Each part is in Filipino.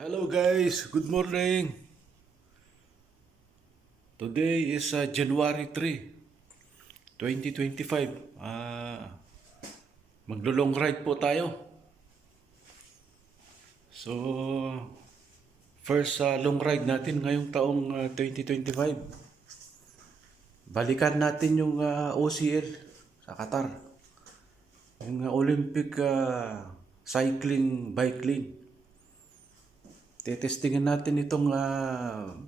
Hello guys, good morning. Today is January 3, 2025. Maglo-long ride po tayo. So, first long ride natin ngayong taong 2025. Balikan natin yung OCL sa Qatar. Yung Olympic cycling bike lane. Tetestingin natin itong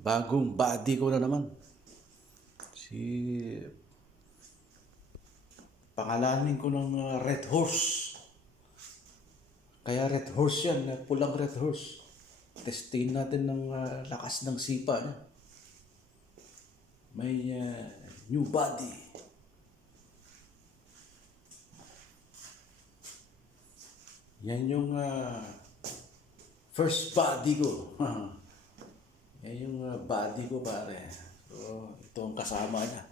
bagong body ko na naman. Pangalanin ko ng Red Horse. Kaya Red Horse yan, pulang Red Horse. Testingin natin ng lakas ng sipa niya. May new body. Yan yung first body ko. Yan yung body ko pare. So, ito ang kasama niya.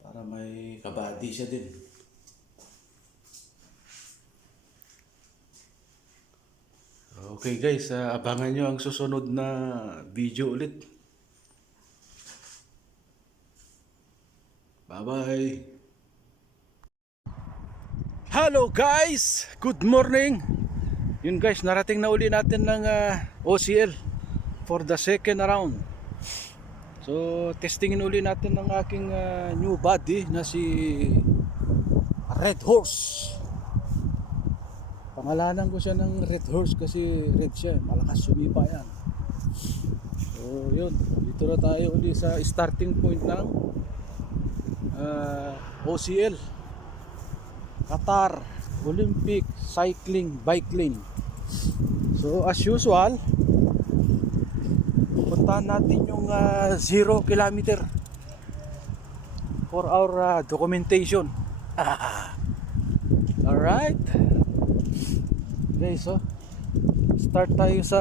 Para may kabady siya din. Okay guys, abangan nyo ang susunod na video ulit. Bye-bye! Hello guys! Good morning! Yun guys, narating na uli natin ng OCL for the second round. So, testingin uli natin ng aking new body na si Red Horse. Pangalanan ko siya ng Red Horse kasi red siya, malakas sumipa yan. So, yun, dito na tayo uli sa starting point ng OCL Qatar Olympic Cycling Bike Lane. So, as usual, puntahan natin yung 0 kilometer for our documentation. Alright guys, so start tayo sa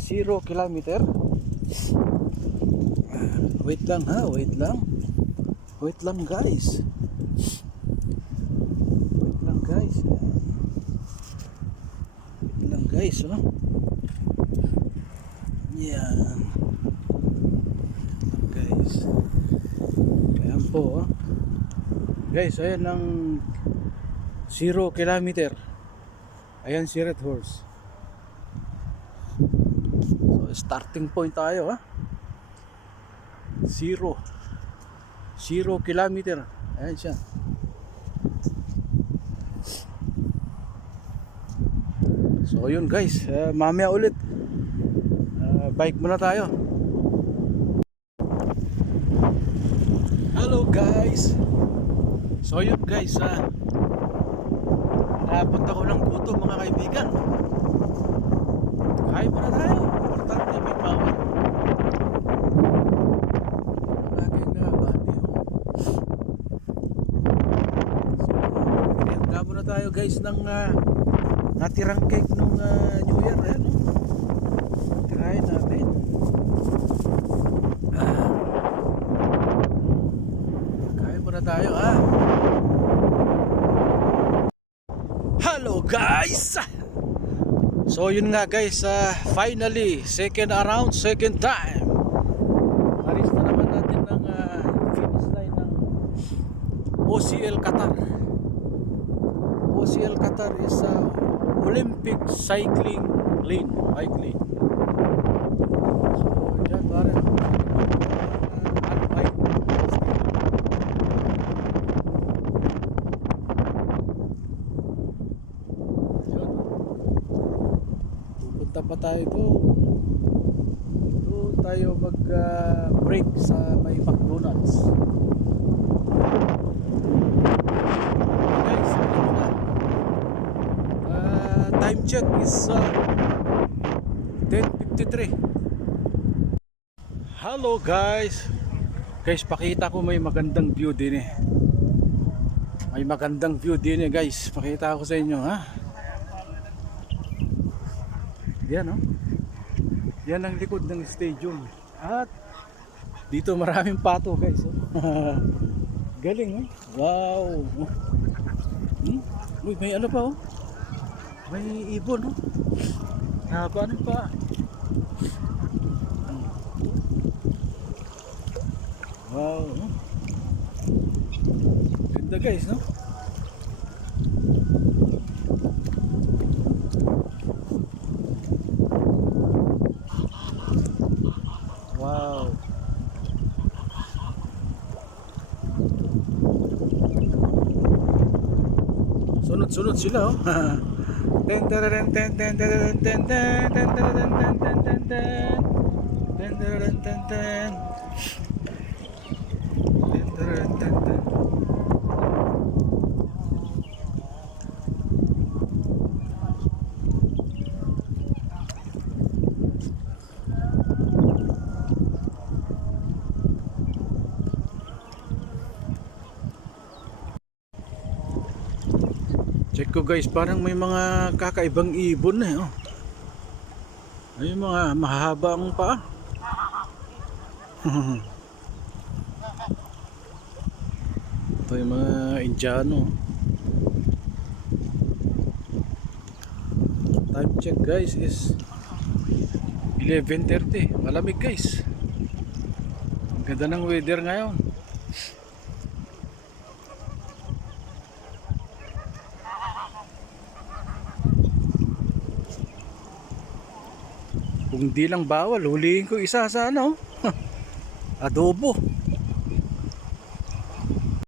0 kilometer. Wait lang guys, wait lang guys, oh. Yan guys, ayan po, oh. Guys, ayan ang 0 kilometer. Ayan si Red Horse. So, starting point tayo, ha. 0 kilometer. Ayan siya. So yun guys, mamaya ulit bike muna tayo. Hello guys. So yun guys, napunta ko ng gutom mga kaibigan. Kain muna tayo. Importante may power. Laging bati. So, handa muna tayo guys ng natirang cake nung New Year. Ayan, no? Tirahin natin. Kain muna tayo, ha. Hello guys. So yun nga guys, finally second round, second time. Alis na naman natin ng finish line ng OCL Qatar. OCL Qatar is Olympic Cycling Lane, bike lane. So dyan pare, bike. Pupunta pa tayo doon tayo mag break sa may McDonald's. Guys, time check is 10:53. Hello guys. Guys, pakita ko may magandang view din eh. May magandang view din eh guys. Pakita ko sa inyo, ha. Yan, oh. Yan ang likod ng stadium. At dito maraming pato guys, oh. Galing, oh. Wow. Uy, may ano pa, oh. May ibon, oh. Haba ng pa. Wow. Ganda guys, no? Wow. Sunod-sunod sila, oh. Ten ten ten ten ten ten ten ten ten ten ten ten ten ten. Ten ten ten ten. Ten ten ten ten. Check ko guys, parang may mga kakaibang ibon eh, oh. Ay, mga mahaba ang paa. Ito yung mga Indiano. Time check guys is 11:30. Malamig guys. Ang ganda ng weather ngayon. Kung di lang bawal, huliin ko isa sa ano. Adobo.